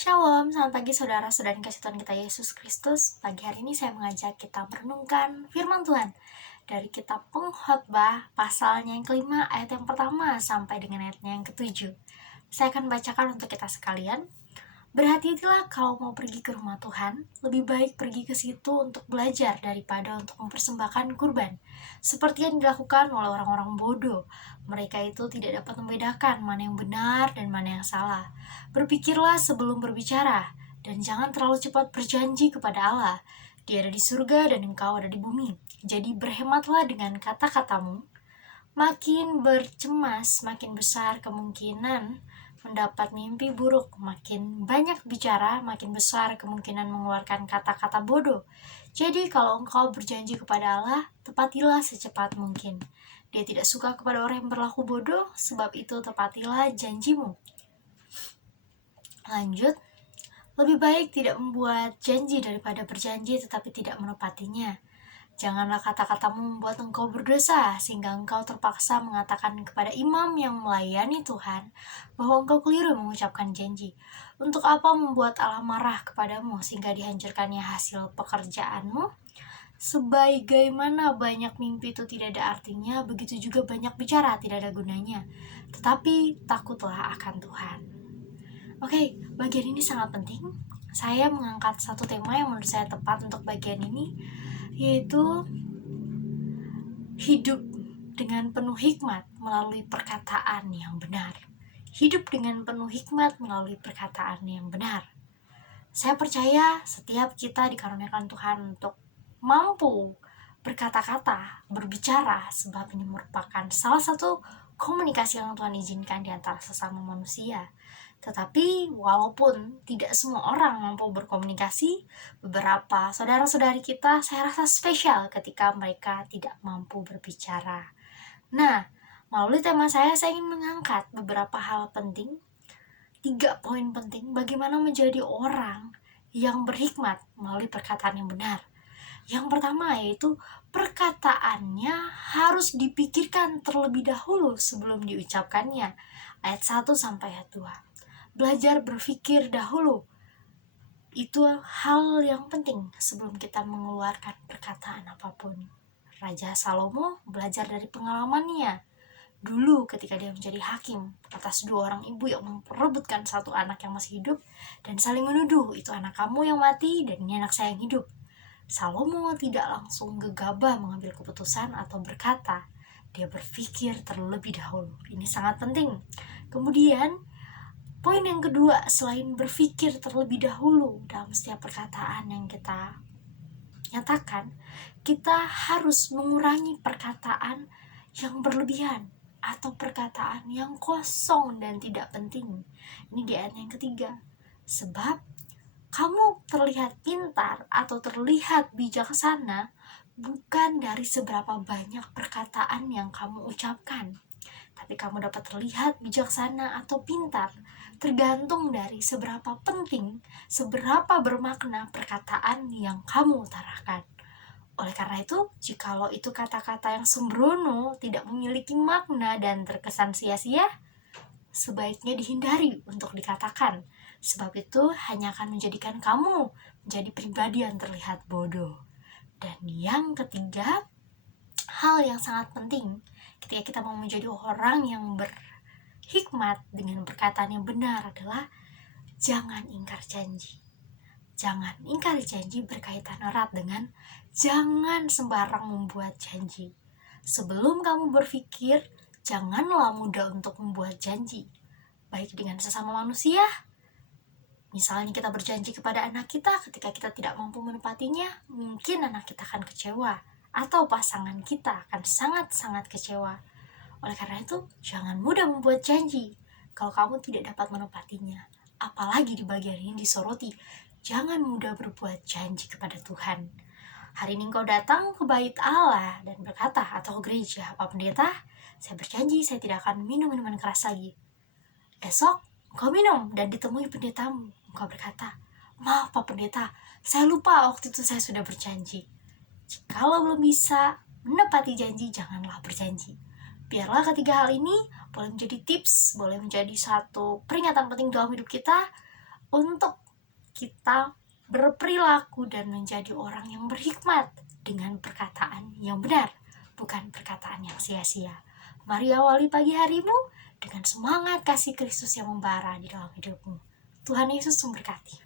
Shalom, selamat pagi saudara-saudara yang kasih Tuhan kita Yesus Kristus. Pagi hari ini saya mengajak kita merenungkan firman Tuhan dari kitab Pengkhotbah pasalnya yang kelima ayat yang pertama sampai dengan ayatnya yang ketujuh. Saya akan bacakan untuk kita sekalian. Berhati-hatilah kalau mau pergi ke rumah Tuhan, lebih baik pergi ke situ untuk belajar daripada untuk mempersembahkan kurban. Seperti yang dilakukan oleh orang-orang bodoh, mereka itu tidak dapat membedakan mana yang benar dan mana yang salah. Berpikirlah sebelum berbicara, dan jangan terlalu cepat berjanji kepada Allah. Dia ada di surga dan engkau ada di bumi. Jadi berhematlah dengan kata-katamu. Makin bercemas, makin besar kemungkinan mendapat mimpi buruk. Makin banyak bicara, makin besar kemungkinan mengeluarkan kata-kata bodoh. Jadi kalau engkau berjanji kepada Allah, tepatilah secepat mungkin. Dia tidak suka kepada orang yang berlaku bodoh, sebab itu tepatilah janjimu. Lanjut, lebih baik tidak membuat janji daripada berjanji tetapi tidak menepatinya. Janganlah kata-katamu membuat engkau berdosa, sehingga engkau terpaksa mengatakan kepada imam yang melayani Tuhan bahwa engkau keliru mengucapkan janji. Untuk apa membuat Allah marah kepadamu sehingga dihancurkannya hasil pekerjaanmu? Sebagaimana banyak mimpi itu tidak ada artinya, begitu juga banyak bicara tidak ada gunanya. Tetapi takutlah akan Tuhan. Oke, bagian ini sangat penting. Saya mengangkat satu tema yang menurut saya tepat untuk bagian ini, yaitu hidup dengan penuh hikmat melalui perkataan yang benar. Hidup dengan penuh hikmat melalui perkataan yang benar. Saya percaya setiap kita dikaruniakan Tuhan untuk mampu berkata-kata, berbicara, sebab ini merupakan salah satu komunikasi yang Tuhan izinkan di antara sesama manusia. Tetapi walaupun tidak semua orang mampu berkomunikasi, beberapa saudara-saudari kita saya rasa spesial ketika mereka tidak mampu berbicara. Nah, melalui tema saya ingin mengangkat beberapa hal penting, 3 poin penting bagaimana menjadi orang yang berhikmat melalui perkataan yang benar. Yang pertama yaitu perkataannya harus dipikirkan terlebih dahulu sebelum diucapkannya. Ayat 1 sampai ayat 2. Belajar berpikir dahulu. Itu hal yang penting sebelum kita mengeluarkan perkataan apapun. Raja Salomo belajar dari pengalamannya. Dulu ketika dia menjadi hakim atas 2 orang ibu yang memperebutkan satu anak yang masih hidup dan saling menuduh, itu anak kamu yang mati dan ini anak saya yang hidup. Salomo tidak langsung gegabah mengambil keputusan atau berkata. Dia berpikir terlebih dahulu. Ini sangat penting. Kemudian poin yang kedua, selain berpikir terlebih dahulu dalam setiap perkataan yang kita nyatakan, kita harus mengurangi perkataan yang berlebihan atau perkataan yang kosong dan tidak penting. Ini di ayat yang ketiga. Sebab kamu terlihat pintar atau terlihat bijaksana bukan dari seberapa banyak perkataan yang kamu ucapkan, tapi kamu dapat terlihat bijaksana atau pintar tergantung dari seberapa penting, seberapa bermakna perkataan yang kamu utarakan. Oleh karena itu, jikalau itu kata-kata yang sembrono, tidak memiliki makna dan terkesan sia-sia, sebaiknya dihindari untuk dikatakan. Sebab itu hanya akan menjadikan kamu menjadi pribadi yang terlihat bodoh. Dan yang ketiga, hal yang sangat penting ketika kita mau menjadi orang yang berhikmat dengan perkataan yang benar adalah jangan ingkar janji. Jangan ingkar janji berkaitan erat dengan jangan sembarang membuat janji. Sebelum kamu berpikir, janganlah mudah untuk membuat janji, baik dengan sesama manusia. Misalnya kita berjanji kepada anak kita, ketika kita tidak mampu menepatinya, mungkin anak kita akan kecewa, atau pasangan kita akan sangat-sangat kecewa. Oleh karena itu, jangan mudah membuat janji kalau kamu tidak dapat menepatinya. Apalagi di bagian ini disoroti, jangan mudah berbuat janji kepada Tuhan. Hari ini engkau datang ke bait Allah dan berkata, atau ke gereja, Pak Pendeta, saya berjanji saya tidak akan minum minuman keras lagi. Esok, engkau minum dan ditemui pendetamu. Engkau berkata, maaf Pak Pendeta, saya lupa waktu itu saya sudah berjanji. Jikalau belum bisa menepati janji, janganlah berjanji. Biarlah ketiga hal ini boleh menjadi tips, boleh menjadi satu peringatan penting dalam hidup kita untuk kita berperilaku dan menjadi orang yang berhikmat dengan perkataan yang benar, bukan perkataan yang sia-sia. Mari awali pagi harimu dengan semangat kasih Kristus yang membara di dalam hidupmu. Tuhan Yesus memberkati.